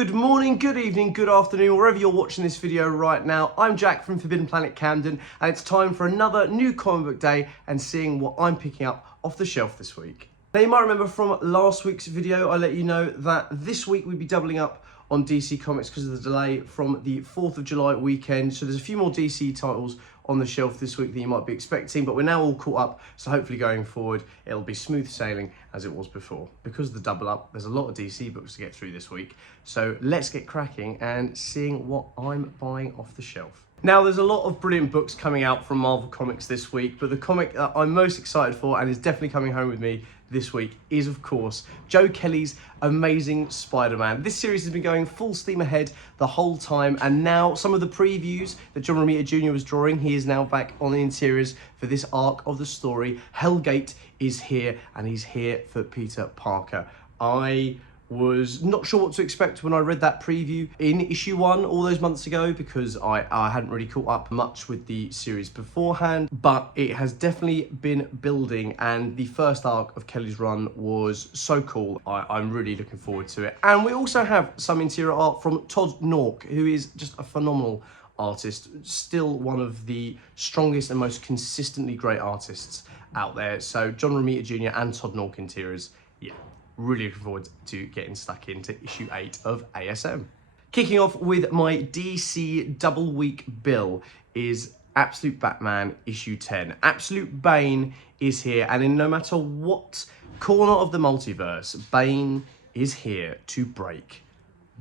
Good morning, good evening, good afternoon, wherever you're watching this video right now. I'm Jack from Forbidden Planet Camden, and it's time for another new comic book day and seeing what I'm picking up off the shelf this week. Now, you might remember from last week's video, I let you know that this week we'd be doubling up on DC Comics because of the delay from the 4th of July weekend. So there's a few more DC titles on the shelf this week than you might be expecting, but we're now all caught up, so hopefully going forward it'll be smooth sailing as it was before. Because of the double up, there's a lot of DC books to get through this week, so let's get cracking and seeing what I'm buying off the shelf. Now, there's a lot of brilliant books coming out from Marvel Comics this week, but the comic that I'm most excited for and is definitely coming home with me this week is, of course, Joe Kelly's Amazing Spider-Man. This series has been going full steam ahead the whole time, and now some of the previews that John Romita Jr. was drawing, he is now back on the interiors for this arc of the story. Hellgate is here, and he's here for Peter Parker. I was not sure what to expect when I read that preview in issue 1 all those months ago, because I hadn't really caught up much with the series beforehand, but it has definitely been building, and the first arc of Kelly's run was so cool. I'm really looking forward to it. And we also have some interior art from Todd Nauck, who is just a phenomenal artist, still one of the strongest and most consistently great artists out there. So John Romita Jr. and Todd Nauck interiors, yeah. Really looking forward to getting stuck into issue 8 of ASM. Kicking off with my DC double week bill is Absolute Batman issue 10. Absolute Bane is here, and in no matter what corner of the multiverse, Bane is here to break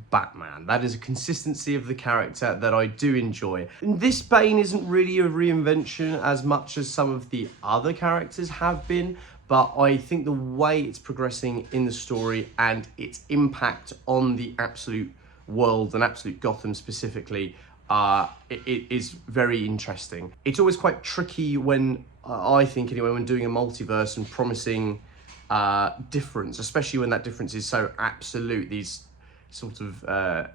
Batman. That is a consistency of the character that I do enjoy. And this Bane isn't really a reinvention as much as some of the other characters have been, but I think the way it's progressing in the story and its impact on the Absolute world and Absolute Gotham specifically, it is very interesting. It's always quite tricky when, I think anyway, when doing a multiverse and promising difference, especially when that difference is so absolute. These sort of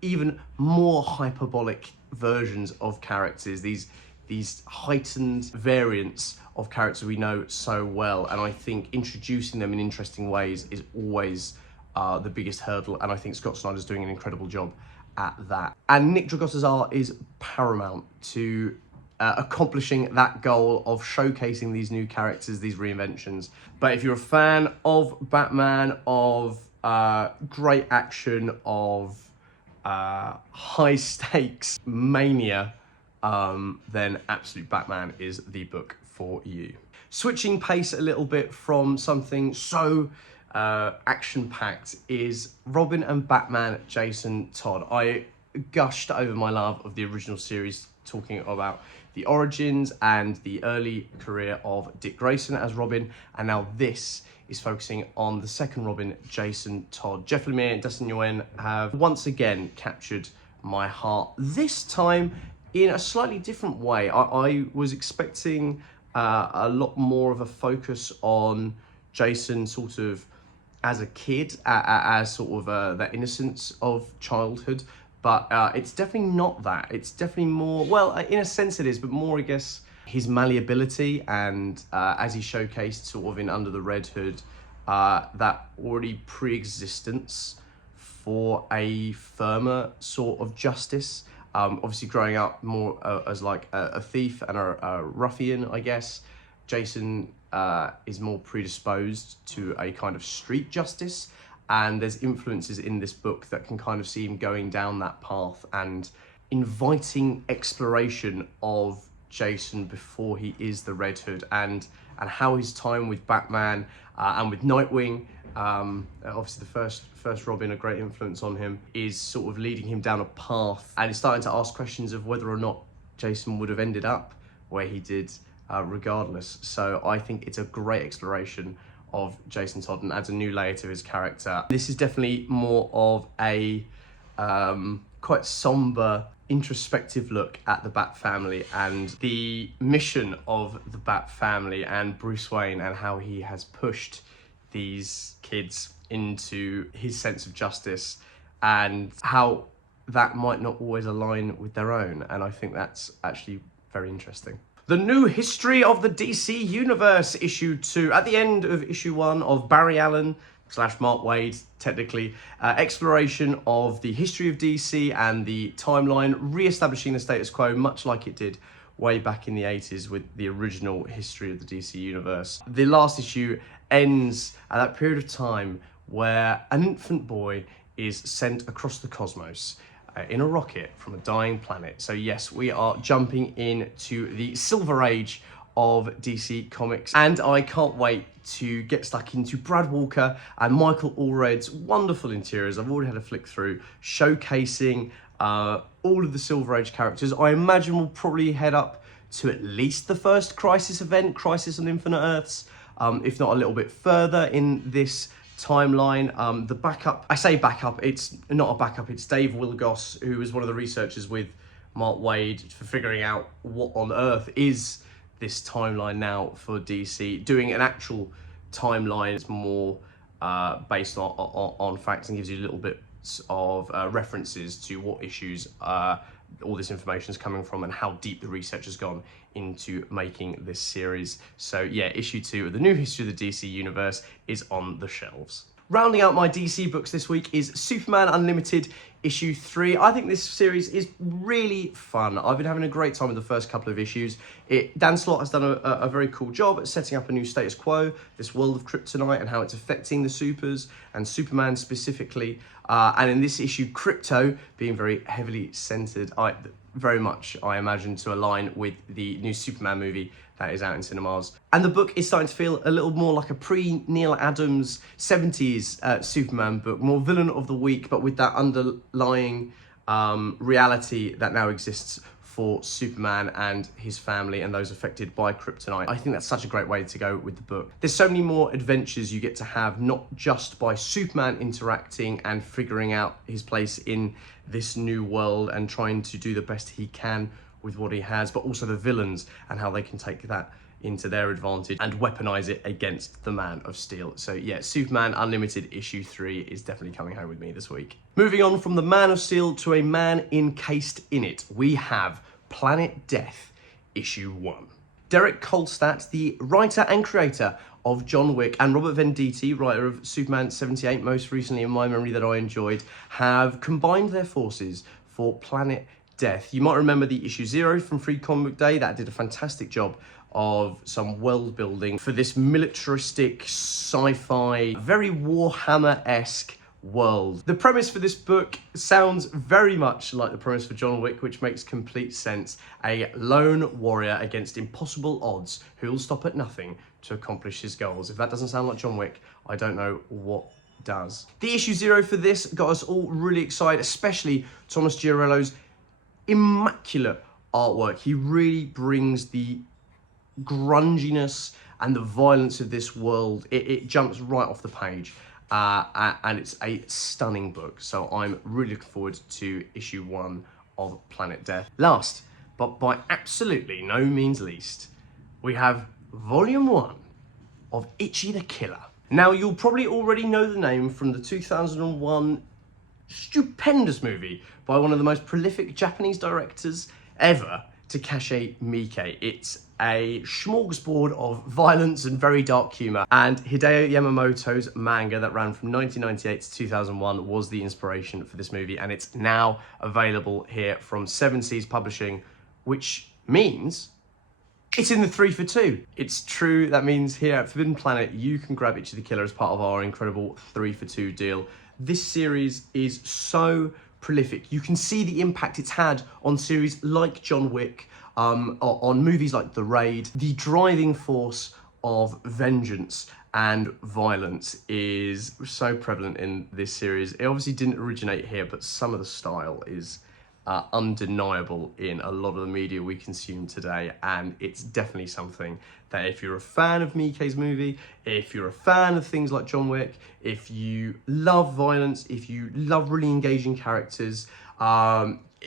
even more hyperbolic versions of characters, these heightened variants of characters we know so well, and I think introducing them in interesting ways is always the biggest hurdle, and I think Scott Snyder's doing an incredible job at that. And Nick Dragotta's art is paramount to accomplishing that goal of showcasing these new characters, these reinventions. But if you're a fan of Batman, of great action, of high stakes mania, then Absolute Batman is the book for you. Switching pace a little bit from something so action-packed is Robin and Batman Jason Todd. I gushed over my love of the original series, talking about the origins and the early career of Dick Grayson as Robin, and now this is focusing on the second Robin, Jason Todd. Jeff Lemire and Dustin Nguyen have once again captured my heart, this time in a slightly different way. I was expecting a lot more of a focus on Jason sort of as a kid, as sort of that innocence of childhood, but it's definitely not that. It's definitely more, well, in a sense it is, but more, I guess, his malleability and as he showcased sort of in Under the Red Hood, that already pre-existence for a firmer sort of justice. Obviously growing up more as like a thief and a ruffian, I guess, Jason is more predisposed to a kind of street justice, and there's influences in this book that can kind of see him going down that path and inviting exploration of Jason before he is the Red Hood, and how his time with Batman and with Nightwing, obviously the first Robin, a great influence on him, is sort of leading him down a path, and he's starting to ask questions of whether or not Jason would have ended up where he did regardless. So I think it's a great exploration of Jason Todd and adds a new layer to his character. This is definitely more of a quite somber, introspective look at the Bat family and the mission of the Bat family and Bruce Wayne, and how he has pushed these kids into his sense of justice and how that might not always align with their own. And I think that's actually very interesting. The New History of the DC Universe, issue 2. At the end of issue 1 of Barry Allen, slash Mark Waid, technically, exploration of the history of DC and the timeline, re-establishing the status quo, much like it did way back in the 80s with the original history of the DC universe. The last issue ends at that period of time where an infant boy is sent across the cosmos in a rocket from a dying planet. So yes, we are jumping into the Silver Age of DC Comics, and I can't wait to get stuck into Brad Walker and Michael Allred's wonderful interiors. I've already had a flick through, showcasing all of the Silver Age characters. I imagine we'll probably head up to at least the first Crisis event, Crisis on Infinite Earths, if not a little bit further in this timeline. The backup, I say backup, it's not a backup, it's Dave Wilgoss, who was one of the researchers with Mark Waid for figuring out what on earth is this timeline now for DC, doing an actual timeline. It's more based on facts and gives you little bits of references to what issues all this information is coming from and how deep the research has gone into making this series. So yeah, issue 2 of the new history of the DC universe is on the shelves. Rounding out my DC books this week is Superman Unlimited issue 3. I think this series is really fun. I've been having a great time with the first couple of issues. Dan Slott has done a very cool job at setting up a new status quo, this world of Kryptonite and how it's affecting the supers and Superman specifically. And in this issue, Krypto being very heavily centered, very much, I imagine, to align with the new Superman movie that is out in cinemas. And the book is starting to feel a little more like a pre-Neil Adams 70s Superman book, more villain of the week, but with that underlying reality that now exists for Superman and his family and those affected by Kryptonite. I think that's such a great way to go with the book. There's so many more adventures you get to have, not just by Superman interacting and figuring out his place in this new world and trying to do the best he can with what he has, but also the villains and how they can take that into their advantage and weaponize it against the Man of Steel. So yeah, Superman Unlimited issue 3 is definitely coming home with me this week. Moving on from the Man of Steel to a man encased in it, we have Planet Death issue 1. Derek Kolstad, the writer and creator of John Wick, and Robert Venditti, writer of Superman 78, most recently in my memory that I enjoyed, have combined their forces for Planet Death. You might remember the issue 0 from Free Comic Book Day that did a fantastic job of some world building for this militaristic, sci-fi, very Warhammer-esque world. The premise for this book sounds very much like the premise for John Wick, which makes complete sense. A lone warrior against impossible odds who will stop at nothing to accomplish his goals. If that doesn't sound like John Wick, I don't know what does. The issue 0 for this got us all really excited, especially Thomas Giorello's immaculate artwork. He really brings the grunginess and the violence of this world. It jumps right off the page, and it's a stunning book. So I'm really looking forward to issue 1 of Planet Death. Last, but by absolutely no means least, we have volume 1 of Ichi the Killer. Now, you'll probably already know the name from the 2001 stupendous movie by one of the most prolific Japanese directors ever, Takashi Miike. It's a smorgasbord of violence and very dark humour, and Hideo Yamamoto's manga that ran from 1998 to 2001 was the inspiration for this movie, and it's now available here from Seven Seas Publishing, which means it's in the 3 for 2. It's true, that means here at Forbidden Planet you can grab Ichi the Killer as part of our incredible 3 for 2 deal. This series is so prolific. You can see the impact it's had on series like John Wick, on movies like The Raid. The driving force of vengeance and violence is so prevalent in this series. It obviously didn't originate here, but some of the style is undeniable in a lot of the media we consume today, and it's definitely something that if you're a fan of Miike's movie, if you're a fan of things like John Wick, if you love violence, if you love really engaging characters,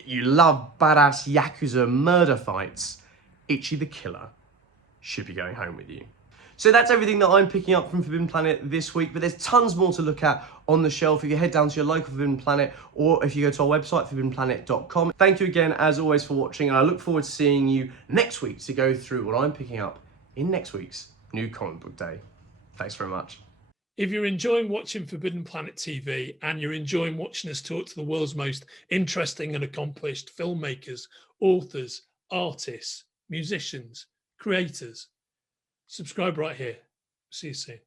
you love badass Yakuza murder fights, Ichi the Killer should be going home with you. So that's everything that I'm picking up from Forbidden Planet this week, but there's tons more to look at on the shelf if you head down to your local Forbidden Planet, or if you go to our website, forbiddenplanet.com. Thank you again, as always, for watching, and I look forward to seeing you next week to go through what I'm picking up in next week's new comic book day. Thanks very much. If you're enjoying watching Forbidden Planet TV and you're enjoying watching us talk to the world's most interesting and accomplished filmmakers, authors, artists, musicians, creators, subscribe right here. See you soon.